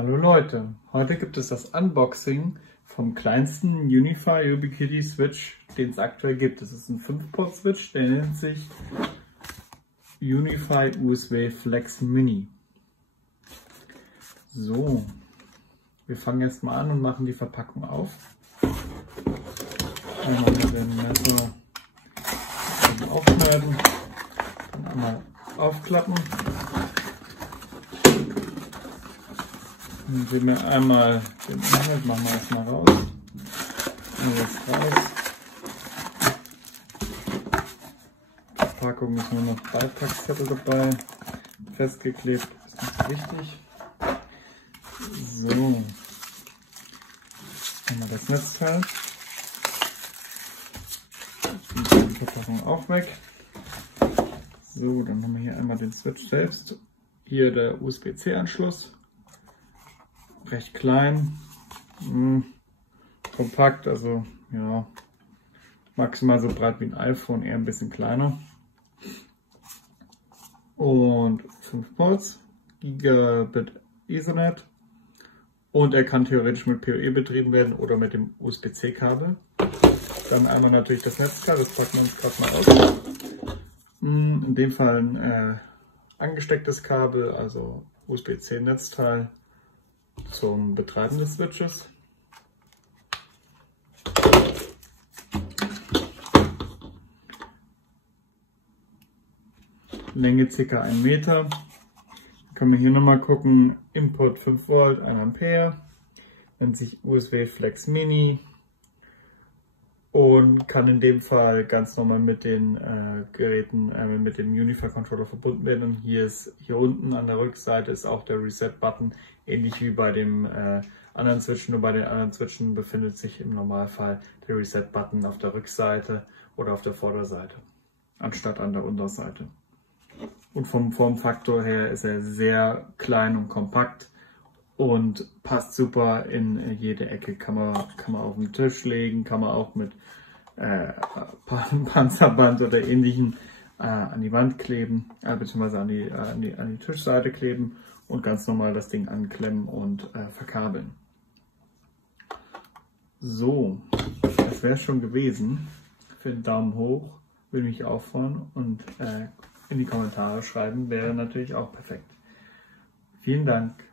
Hallo Leute, heute gibt es das Unboxing vom kleinsten UniFi Ubiquiti Switch, den es aktuell gibt. Das ist ein 5-Port-Switch, der nennt sich UniFi USB Flex Mini. So, wir fangen jetzt mal an und machen die Verpackung auf. Einmal mit dem Messer aufschneiden, dann einmal aufklappen. Dann sehen wir einmal den Inhalt, machen wir erstmal raus. Alles raus. Die Verpackung ist nur noch Beipackzettel dabei. Festgeklebt ist nicht so wichtig. So. Einmal das Netzteil. Die Verpackung auch weg. So, dann haben wir hier einmal den Switch selbst. Hier der USB-C-Anschluss. Recht klein, kompakt, also ja, maximal so breit wie ein iPhone, eher ein bisschen kleiner. Und 5 Ports, Gigabit Ethernet, und er kann theoretisch mit PoE betrieben werden oder mit dem USB-C-Kabel. Dann einmal natürlich das Netzteil, das packen wir uns gerade mal aus. In dem Fall ein angestecktes Kabel, also USB-C-Netzteil zum Betreiben des Switches. Länge ca. 1 Meter. Dann können wir hier nochmal gucken. Input 5 Volt, 1 Ampere. Nennt sich USB Flex Mini. Und kann in dem Fall ganz normal mit den Geräten, mit dem UniFi Controller verbunden werden. Und hier unten an der Rückseite ist auch der Reset-Button, ähnlich wie bei dem anderen Switchen. Nur bei den anderen Switchen befindet sich im Normalfall der Reset-Button auf der Rückseite oder auf der Vorderseite, anstatt an der Unterseite. Und vom Formfaktor her ist er sehr klein und kompakt und passt super in jede Ecke. Kann man auf den Tisch legen, kann man auch mit Panzerband oder ähnlichem an die Wand kleben, beziehungsweise an die Tischseite kleben und ganz normal das Ding anklemmen und verkabeln. So, das wäre schon gewesen. Für einen Daumen hoch würde mich auch freuen und in die Kommentare schreiben wäre natürlich auch perfekt. Vielen Dank.